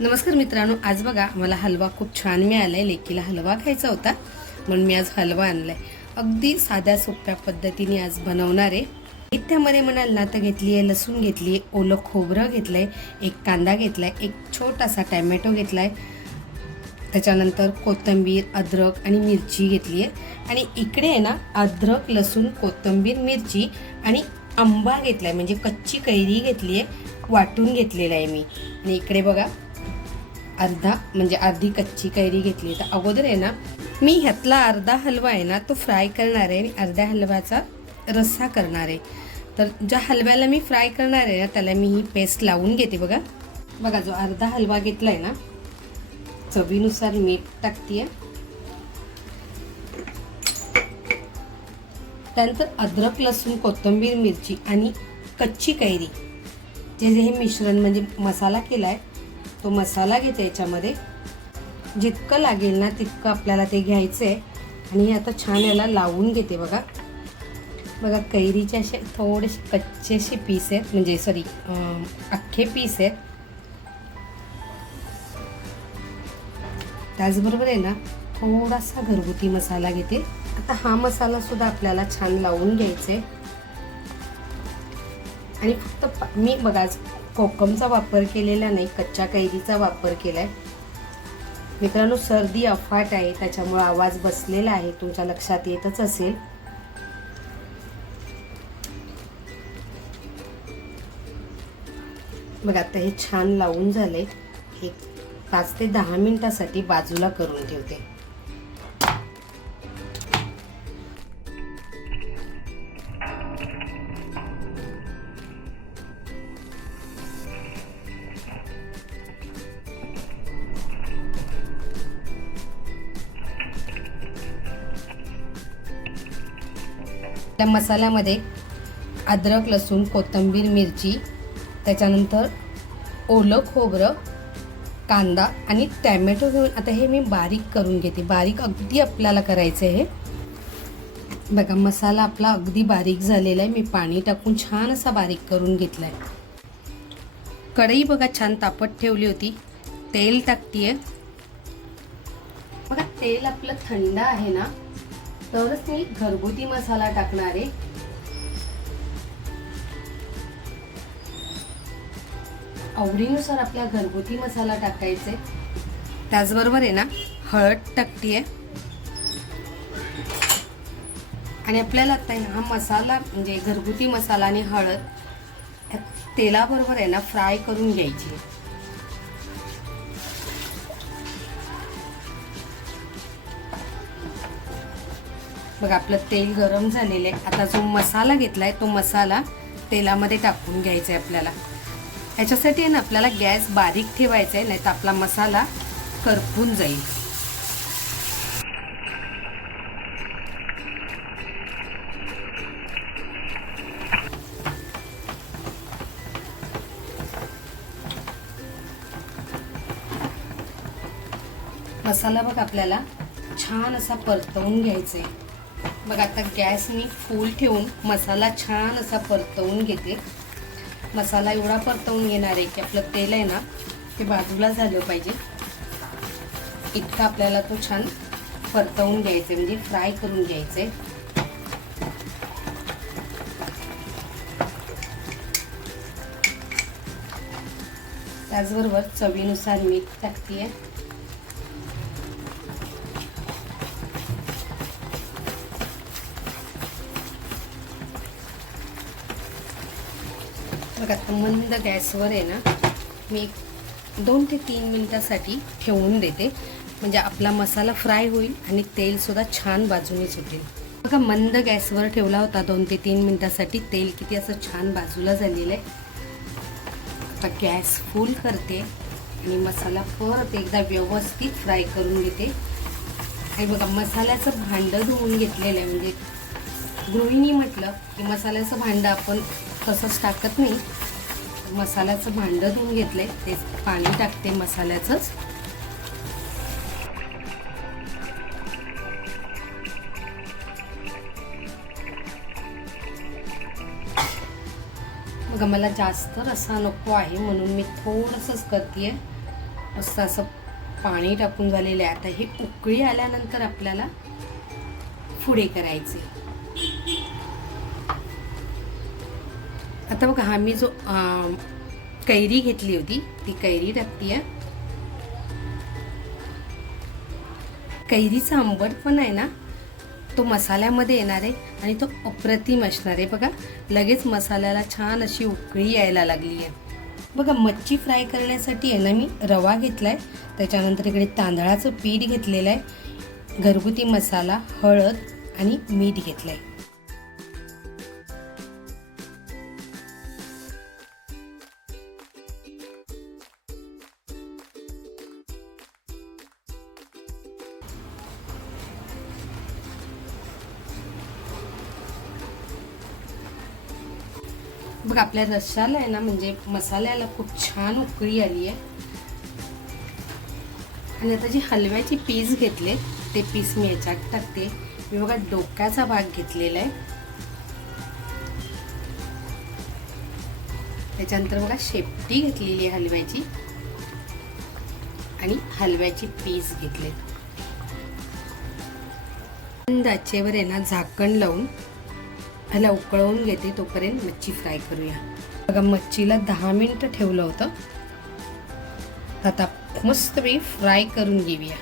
नमस्कार मित्रांनो आज बघा मला हलवा खूप छान मिळाला आहे लेकीला हलवा खायचा होता म्हणून मी आज हलवा आणलाय. अगदी साध्या सोप्या पद्धतीने आज बनवणार आहे. त्यामध्ये म्हणाल ना तर घेतली आहे लसूण घेतली आहे ओलं खोबरं घेतलं आहे एक कांदा घेतला आहे एक छोटासा टॅमॅटो घेतला आहे त्याच्यानंतर कोथिंबीर अद्रक आणि मिरची घेतली आहे आणि इकडे आहे ना अद्रक लसूण कोथिंबीर मिरची आणि आंबा घेतला आहे म्हणजे कच्ची कैरी घेतली आहे वाटून घेतलेला आहे मी. आणि इकडे बघा अर्धा म्हणजे अर्धी कच्ची कैरी घेतली तर अगोदर आहे ना मी ह्यातला अर्धा हलवा आहे ना तो फ्राय करणार आहे. आणि अर्ध्या हलव्याचा रस्सा करणार आहे. तर ज्या हलव्याला मी फ्राय करणार आहे ना त्याला मी ही पेस्ट लावून घेते बघा. बघा जो अर्धा हलवा घेतला आहे ना चवीनुसार मीठ टाकते त्यानंतर अद्रक लसूण कोथिंबीर मिरची आणि कच्ची कैरी. जे जे हे मिश्रण म्हणजे मसाला केला आहे तो मसाला घेते याच्यामध्ये. जितकं लागेल ना तितकं आपल्याला ते घ्यायचं आहे आणि आता छान याला लावून घेते बघा. बघा कैरीचे असे थोडेसे कच्चेसे पीस आहेत. म्हणजे सॉरी अख्खे पीस आहेत. त्याचबरोबर आहे ना थोडासा घरगुती मसाला घेते. आता हा मसाला सुद्धा आपल्याला छान लावून घ्यायचा आहे आणि फक्त मी बघा कोकमचा वापर केलेला नाही कच्च्या कैरीचा वापर केला आहे मित्रांनो सर्दी अफाट आहे त्याच्यामुळं आवाज बसलेला आहे तुमच्या लक्षात येतच असेल. बघा आता हे छान लावून झाले एक पाच ते दहा मिनिटासाठी बाजूला करून ठेवते. त्या मसाल्यामध्ये अद्रक लसूण कोथिंबीर मिरची त्याच्यानंतर ओलं खोबरं कांदा आणि टॅमॅटो घेऊन आता हे मी बारीक करून घेते. बारीक अगदी आपल्याला करायचं आहे. हे बघा मसाला आपला अगदी बारीक झालेला आहे. मी पाणी टाकून छान असा बारीक करून घेतला आहे कढई बघा छान तापत ठेवली होती. तेल टाकते बघा तेल आपलं थंड आहे ना तरच मी घरगुती मसाला टाकणार. आहे आवडीनुसार आपला घरगुती मसाला टाकायचे. त्याचबरोबर आहे ना हळद टाकतीये आणि आपल्याला आता हा मसाला म्हणजे घरगुती मसाला आणि हळद तेलाबरोबर आहे ना फ्राय करून घ्यायची. बघा आपलं तेल गरम झालेलं आहे. आता जो मसाला घेतलाय तो मसाला तेलामध्ये टाकून घ्यायचा आहे आपल्याला. ह्याच्यासाठी आहे ना आपल्याला गॅस बारीक ठेवायचा आहे नाही तर आपला मसाला करपून जाईल. मसाला बघ आपल्याला छान असा परतवून घ्यायचा आहे बघ आता गॅस मी फुल ठेवून मसाला छान असा परतवून घेते. मसाला एवढा परतवून घेणार आहे की आपलं तेल आहे ना ते बाजूला झालं पाहिजे. इतका आपल्याला तो छान परतवून घ्यायचं आहे म्हणजे फ्राय करून घ्यायचं आहे. त्याचबरोबर चवीनुसार मीठ टाकते आहे बघा आता मंद गॅसवर आहे ना मी दोन ते तीन मिनटासाठी ठेवून देते. म्हणजे आपला मसाला फ्राय होईल आणि तेलसुद्धा छान बाजूने सुटेल बघा मंद गॅसवर ठेवला होता दोन ते तीन मिनटासाठी. तेल किती असं छान बाजूला झालेलं आहे. आता गॅस फुल करते आणि मसाला परत एकदा व्यवस्थित फ्राय करून घेते. आणि बघा मसाल्याचं भांडं धुवून घेतलेलं आहे. म्हणजे गृहिणी म्हटलं की मसाल्याचं भांडं आपण तसंच टाकत नाही. मसाल्याचं भांडं धुवून घेतलंय. ते पाणी टाकते मसाल्याचंच बघा मला जास्त रसा नको आहे म्हणून मी थोडंसंच करते मस्त असं पाणी टाकून झालेलं आहे. आता हे उकळी आल्यानंतर आपल्याला पुढे करायचे आता बघा हा मी जो कैरी घेतली होती ती कैरी टाकते कैरीचा आंबट पण आहे ना तो मसाल्यामध्ये येणार आहे आणि तो अप्रतिम असणार आहे. बघा लगेच मसाल्याला छान अशी उकळी यायला लागली आहे बघा मच्छी फ्राय करण्यासाठी आहे ना मी रवा घेतला आहे त्याच्यानंतर इकडे तांदळाचं पीठ घेतलेलं आहे. घरगुती मसाला हळद आणि मीठ घेतलं आहे बघ आपल्या रश्शाला आहे ना म्हणजे मसाल्याला खूप छान उकळी आली आहे. आणि आता जी हलव्याची पीस घेतले ते पीस मी याच्यात टाकते. मी बघा डोक्याचा भाग घेतलेला आहे. त्याच्यानंतर बघा शेपटी घेतलेली आहे हलव्याची. आणि हलव्याची पीस घेतले मंद आचेवर आहे ना झाकण लावून ह्याला उकळवून घेते तोपर्यंत मच्छी फ्राय करूया. बघा मच्छीला दहा मिनटं ठेवलं होतं. आता मस्त मी फ्राय करून घेऊया.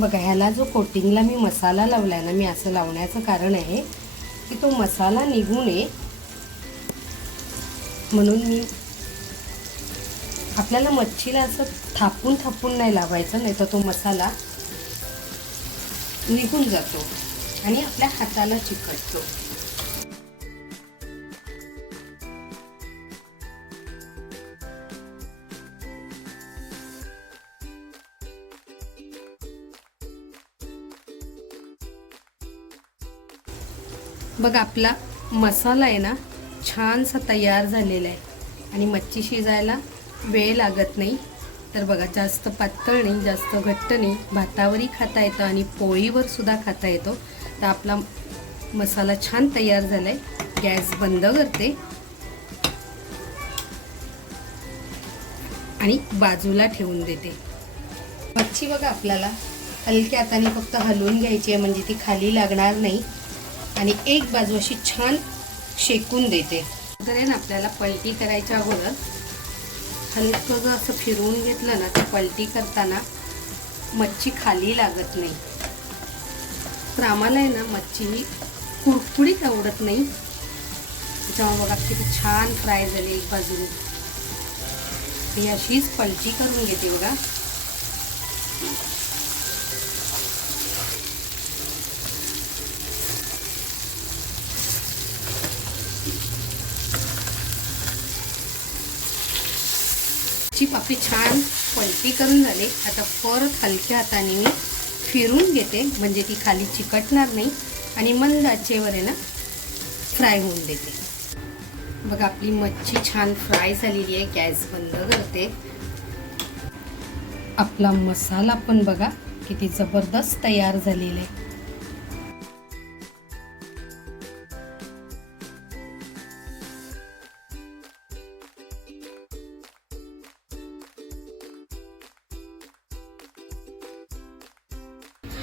बघा ह्याला जो कोटिंगला मी मसाला लावलाय ना मी असं लावण्याचं कारण आहे की तो मसाला निघू नये म्हणून मी आपल्याला मच्छीला असं थापून थापून नाही लावायचं नाही तर तो मसाला निघून जातो आणि आपल्या हाताला चिकटतो. बघ आपला मसाला आहे ना छानसा तयार झालेला आहे. आणि मच्छी शिजायला वेळ लागत नाही. तर बघा जास्त पातळ नाही जास्त घट्ट नाही. भातावरही खाता येतं आणि पोळीवर सुद्धा खाता येतो. तर आपला मसाला छान तयार झाला आहे गॅस बंद करते. आणि बाजूला ठेवून देते. मच्छी बघा आपल्याला हलक्या हाताने फक्त हलवून घ्यायची आहे म्हणजे ती खाली लागणार नाही. आणि एक बाजू अशी छान शेकून देते. तर आहे ना आपल्याला पलटी करायच्या अगोदर हलकं जर असं फिरवून घेतलं ना तर पलटी करताना मच्छी खाली लागत नाही. तर आम्हाला आहे ना मच्छी ही कुरकुरीत आवडत नाही. त्याच्यामुळे बघा किती छान फ्राय झाली एक बाजूने. ही अशीच पलटी करून घेते बघा. चिप आपली छान पलटी करून झाली. आता परत हलक्या हाताने मी फिरून घेते. म्हणजे ती खाली चिकटणार नाही आणि मंद आचेवर आहे ना फ्राय होऊन देते. बघा आपली मच्छी छान फ्राय झालेली आहे. गॅस बंद करते. आपला मसाला पण बघा किती जबरदस्त तयार झालेला आहे.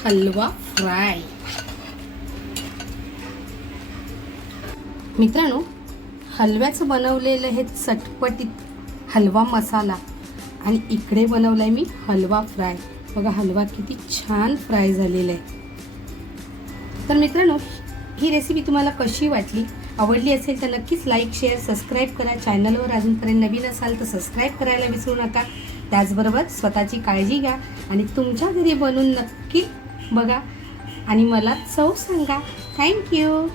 हलवा फ्राय. मित्रांनो हलव्याचं बनवलेलं हे चटपटीत हलवा मसाला आणि इकडे बनवलाय मी हलवा फ्राय. बघा हलवा किती छान फ्राय झालेला आहे. तर मित्रांनो ही रेसिपी तुम्हाला कशी वाटली? आवडली असेल तर नक्कीच लाईक शेअर सबस्क्राईब करा. चॅनलवर अजूनपर्यंत नवीन असाल तर सबस्क्राईब करायला विसरू नका. त्याचबरोबर स्वतःची काळजी घ्या आणि तुमच्या घरी बनवून नक्की बघा. आणि मला चव सांगा. थँक्यू